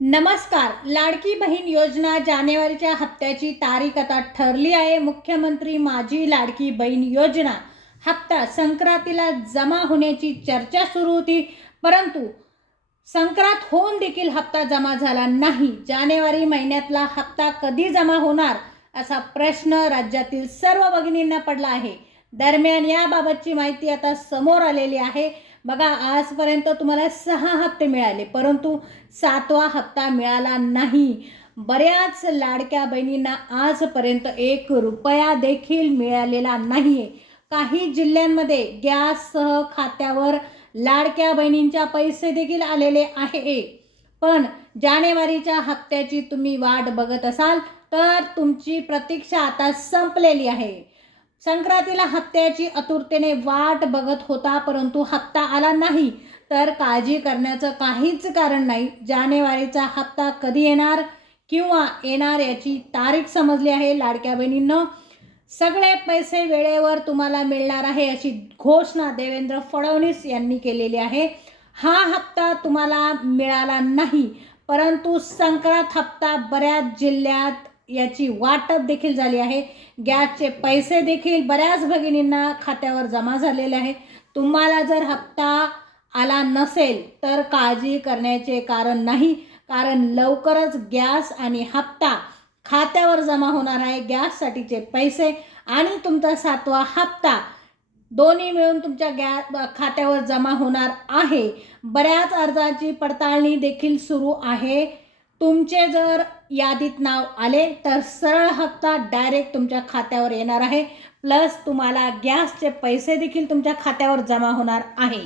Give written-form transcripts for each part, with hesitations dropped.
नमस्कार. लाडकी बहीण योजना जानेवारीच्या हप्त्याची तारीख आता ठरली आहे. मुख्यमंत्री माझी लाडकी बहीण योजना हप्ता संक्रांतीला जमा होण्याची चर्चा सुरू होती, परंतु संक्रांत होऊन देखील हप्ता जमा झाला नाही. जानेवारी महिन्यातला हप्ता कधी जमा होणार असा प्रश्न राज्यातील सर्व भगिनींना पडला आहे. दरम्यान याबाबतची माहिती आता समोर आलेली आहे. बघा, आजपर्यंत तुम्हाला 6 हप्ते मिळाले, परंतु 7वा हप्ता मिळाला नाही. बऱ्याच लाडक्या बहिणींना आजपर्यंत 1 रुपया देखील मिळालेला नाहीये. काही जिल्ह्यांमध्ये गॅससह खात्यावर लाडक्या बहिणींच्या पैसे देखील आलेले आहे. पण जानेवारीच्या हप्त्याची तुम्ही वाट बघत असाल तर तुमची प्रतीक्षा आता संपलेली आहे. संक्रांतीला हप्त्याची आतुरतेने वाट बघत होता, परंतु हप्ता आला नाही तर काळजी करण्याचं काहीच कारण नाही. जानेवारीचा हप्ता कधी येणार किंवा येणार याची तारीख समजली आहे. लाडक्या बहिणींनो, सगळे पैसे वेळेवर तुम्हाला मिळणार आहे अशी घोषणा देवेंद्र फडणवीस यांनी केलेली आहे. हा हप्ता तुम्हाला मिळाला नाही, परंतु संक्रांत हप्ता बऱ्याच जिल्ह्यात याची वाटप देखील झाली आहे. गॅसचे पैसे देखील बऱ्याच भगिनींना खात्यावर जमा झालेले आहे. तुम्हाला जर हप्ता आला नसेल तर काळजी करण्याचे कारण नाही, कारण लवकरच गॅस आणि हप्ता खात्यावर जमा होणार आहे. गॅससाठीचे पैसे आणि तुमचा 7वा हप्ता दोन्ही मिळून तुमच्या खात्यावर जमा होणार आहे. बऱ्याच अर्जाची पडताळणी देखील सुरू आहे. तुमचे जर यादीत नाव आले तर सरळ हप्ता डायरेक्ट तुमच्या खात्यावर येणार आहे. प्लस तुम्हाला गॅसचे पैसे देखील तुमच्या खात्यावर जमा होणार आहे.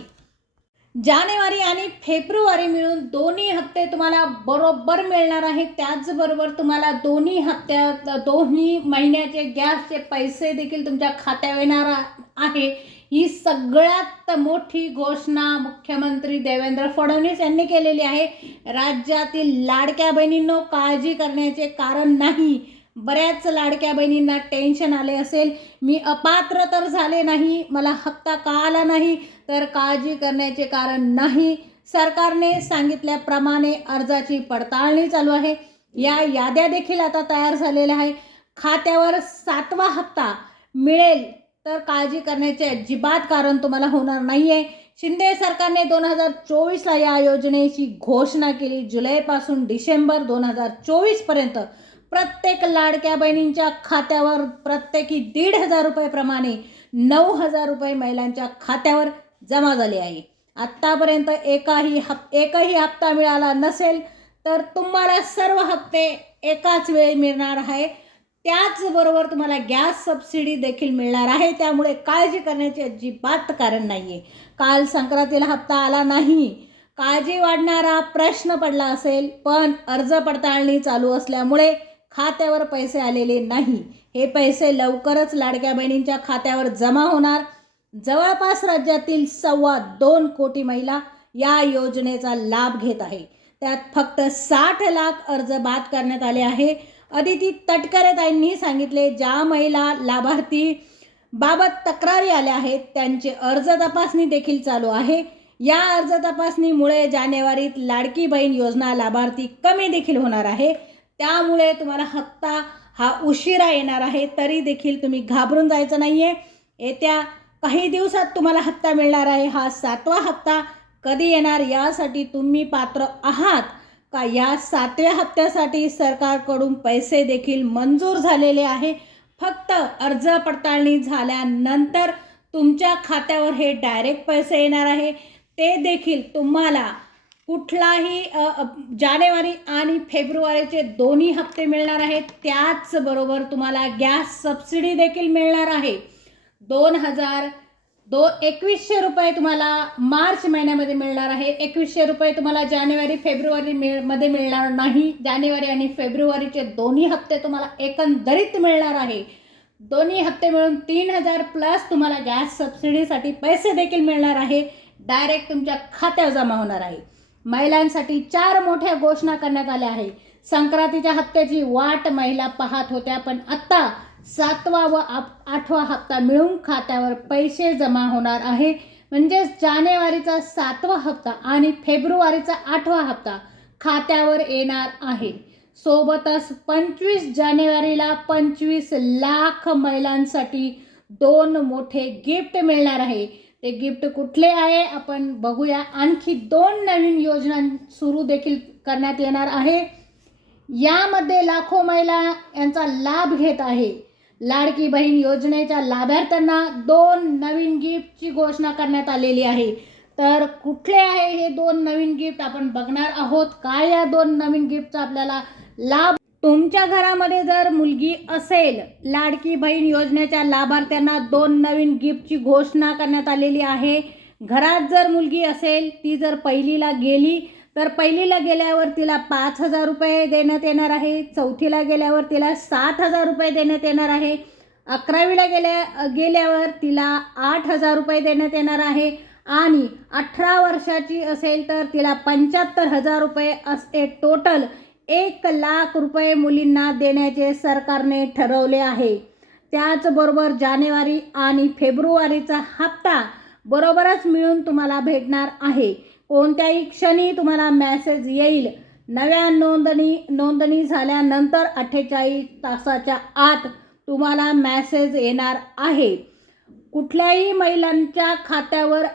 जानेवारी आणि फेब्रुवारी मिळून दोन्ही हप्ते तुम्हाला बरोबर मिळणार आहेत. त्याचबरोबर तुम्हाला दोन्ही महिन्याचे गॅसचे पैसे देखील तुमच्या खात्यावर येणार आहे. ही सगळ्यात मोठी घोषणा मुख्यमंत्री देवेंद्र फडणवीस यांनी केलेली आहे. राज्यातील लाडक्या बहिणींनो, काळजी करण्याचे कारण नाही. बऱ्याच लाडक्या बहिणींना टेन्शन आले असेल, मी अपात्र तर झाले नाही, मला हप्ता का आला नाही, तर काळजी करण्याचे कारण नाही. सरकारने सांगितल्याप्रमाणे अर्जाची पडताळणी चालू आहे. या याद्या देखील आता तयार झालेल्या आहे. खात्यावर 7वा हप्ता मिळेल तर काळजी करण्याचे अजिबात कारण तुम्हाला होणार नाहीये. शिंदे सरकारने 2024ला या योजनेची घोषणा केली. जुलैपासून डिसेंबर 2024 पर्यंत प्रत्येक लाडक्या बहिणींच्या खात्यावर प्रत्येकी 1,500 रुपये प्रमाणे 9,000 रुपये महिलांच्या खात्यावर जमा झाले आहे. आत्तापर्यंत एकही हप्ता मिळाला नसेल तर तुम्हाला सर्व हप्ते एकाच वेळी मिळणार आहे. त्याचबरोबर तुम्हाला गॅस सबसिडी देखील मिळणार आहे. त्यामुळे काळजी करण्याचे अजिबात कारण नाही आहे. काल संक्रांतीला हप्ता आला नाही, काळजी वाढणारा प्रश्न पडला असेल, पण अर्ज पडताळणी चालू असल्यामुळे खात्यावर पैसे आलेले नाही. हे पैसे लवकरच लाडक्या बहिणींच्या खात्यावर जमा होणार. जवळपास राज्यातील 2.25 कोटी महिला या योजनेचा लाभ घेत आहे. त्यात फक्त 60 लाख अर्ज बाद करण्यात आले आहे. अदिती तटकरे ताईंनी सांगितले, ज्या महिला लाभार्थी बाबत तक्रारी आल्या आहेत त्यांचे अर्ज तपासणी देखील चालू आहे. या अर्ज तपासणीमुळे जानेवारीत लाडकी बहीण योजना लाभार्थी कमी देखील होणार आहे. त्यामुळे तुम्हाला हप्ता हा उशिरा येणार आहे, तरी देखील तुम्ही घाबरून जायचं नाहीये. येत्या काही दिवसात तुम्हाला हप्ता मिळणार आहे. हा 7वा हप्ता कधी येणार यासाठी तुम्ही पात्र आहात का? या 7व्या हप्त्यासाठी सरकारकडून पैसे देखील मंजूर झालेले आहे. फक्त अर्ज पडताळणी झाल्यानंतर तुमच्या खात्यावर हे डायरेक्ट पैसे येणार आहे. ते देखील तुम्हाला कुठलाही जानेवारी आणि फेब्रुवारीचे दोन्ही हप्ते मिळणार आहेत. त्याचबरोबर तुम्हाला गॅस सबसिडी देखील मिळणार आहे. 2100 रुपये तुम्हाला मार्च महिन्यामध्ये मिळणार आहे. 2100 रुपये तुम्हाला जानेवारी फेब्रुवारी मध्ये मिळणार नाही. जानेवारी आणि फेब्रुवारीचे दोन्ही हप्ते तुम्हाला एकंदरीत मिळणार आहे. दोन्ही हप्ते मिळून 3,000 प्लस तुम्हाला गॅस सबसिडीसाठी पैसे देखील मिळणार आहे. डायरेक्ट तुमच्या खात्यावर जमा होणार आहे. महिलांसाठी 4 मोठ्या घोषणा करण्यात आल्या आहे. संक्रांतीच्या हप्त्याची वाट महिला पाहत होत्या, पण आता 7वा व 8वा हप्ता मिळून खात्यावर पैसे जमा होणार आहे. म्हणजेच जानेवारीचा 7वा हप्ता आणि फेब्रुवारीचा 8वा हप्ता खात्यावर येणार आहे. सोबतच 25 जानेवारीला 25 लाख महिलांसाठी 2 मोठे गिफ्ट मिळणार आहे. ते गिफ्ट कुठले आहे आपण बघूया. आणखी 2 नवीन योजना सुरू देखील करण्यात येणार आहे. यामध्ये लाखो महिला यांचा लाभ घेत आहे. लाडकी बहीण योजनेच्या लाभार्थ्यांना 2 नवीन गिफ्टची घोषणा करण्यात आलेली आहे. तर कुठले आहे हे 2 नवीन गिफ्ट आपण बघणार आहोत. काय या 2 नवीन गिफ्टचा आपल्याला लाभ. तुमच्या घरामध्ये जर मुलगी असेल, लाडकी बहीण योजनेच्या लाभार्थ्यांना 2 नवीन गिफ्टची घोषणा करण्यात आलेली आहे. घरात जर मुलगी असेल, ती जर पहिलीला गेली तर पहिलीला गेल्यावर तिला 5,000 रुपये देण्यात येणार आहे. चौथीला गेल्यावर तिला 7,000 रुपये देण्यात येणार आहे. 11वीला गेल्यावर तिला 8,000 रुपये देण्यात येणार आहे. आणि 18 वर्षाची असेल तर तिला 75,000 रुपये असे टोटल 1 लाख रुपये मुलींना देण्याचे सरकारने ठरवले आहे. त्याचबरोबर जानेवारी आणि फेब्रुवारीचा हप्ता बरोबरच मिळून तुम्हाला भेटणार आहे. कोणत्याही क्षणी तुम्हाला मेसेज येईल. नव्या नोंदणी झाल्यानंतर 48 तासाच्या आत तुम्हाला मेसेज येणार आहे. कुठल्याही महिलांच्या खात्यावर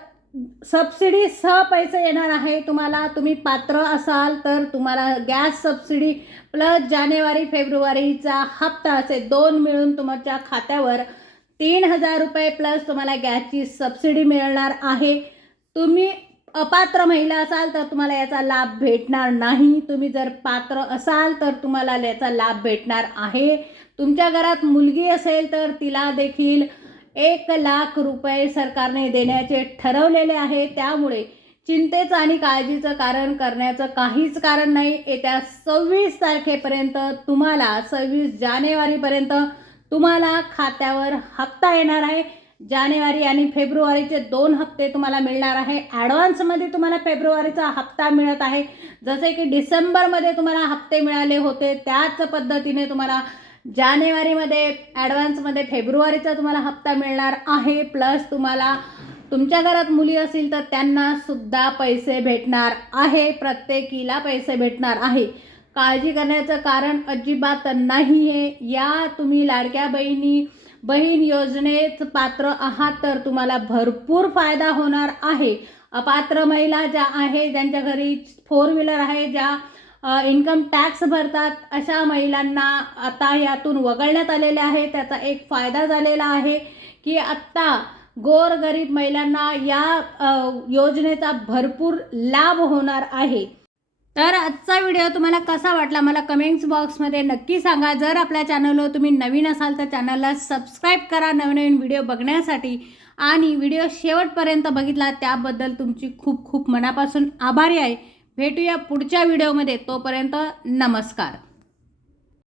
सबसिडी सह पैसे येणार आहे. तुम्ही पात्र असाल तर तुम्हाला गॅस सबसिडी प्लस जानेवारी फेब्रुवारीचा हप्ता असे 2 मिळून तुमच्या खात्यावर 3,000 रुपये प्लस तुम्हाला गॅसची सबसिडी मिळणार आहे. तुम्ही अपात्र महिला असाल तर तुम्हाला याचा लाभ भेटणार नाही. तुम्ही जर पात्र असाल तर तुम्हाला याचा लाभ भेटणार आहे. तुमच्या घरात मुलगी असेल तर तिला देखील 1 लाख रुपये सरकारने देण्याचे ठरवलेले आहे. त्यामुळे चिंतेचं आणि काळजीचं कारण करण्याचं काहीच कारण नाही. येत्या 26 तारखेपर्यंत तुम्हाला 26 जानेवारीपर्यंत तुम्हाला खात्यावर हप्ता येणार आहे. जानेवारी आणि फेब्रुवारीचे 2 हप्ते तुम्हाला मिळणार आहे. ॲडव्हान्समध्ये तुम्हाला फेब्रुवारीचा हप्ता मिळत आहे. जसे की डिसेंबरमध्ये तुम्हाला हप्ते मिळाले होते त्याच पद्धतीने तुम्हाला जानेवारीमध्ये ॲडव्हान्समध्ये फेब्रुवारीचा तुम्हाला हप्ता मिळणार आहे. प्लस तुम्हाला तुमच्या घरात मुली असतील तर त्यांना सुद्धा पैसे भेटणार आहे. प्रत्येकीला पैसे भेटणार आहे. काळजी करण्याचं कारण अजिबात नाही आहे. या तुम्ही लाडक्या बहीण योजनेत पात्र आहात तर तुम्हाला भरपूर फायदा होणार आहे. अपात्र महिला ज्या आहे, ज्यांच्या घरी 4 व्हीलर आहे, ज्या इन्कम टॅक्स भरतात, अशा महिलांना आता यातून वगळण्यात आलेले आहे. त्याचा एक फायदा झालेला आहे की आत्ता गोरगरीब महिलांना या योजनेचा भरपूर लाभ होणार आहे. तर आजचा व्हिडिओ तुम्हाला कसा वाटला मला कमेंट्स बॉक्समध्ये नक्की सांगा. जर आपल्या चॅनलवर तुम्ही नवीन असाल तर चॅनलला सबस्क्राईब करा नवनवीन व्हिडिओ बघण्यासाठी. आणि व्हिडिओ शेवटपर्यंत बघितला त्याबद्दल तुमची खूप खूप मनापासून आभारी आहे. भेटूया पुढच्या व्हिडिओमध्ये. तोपर्यंत नमस्कार.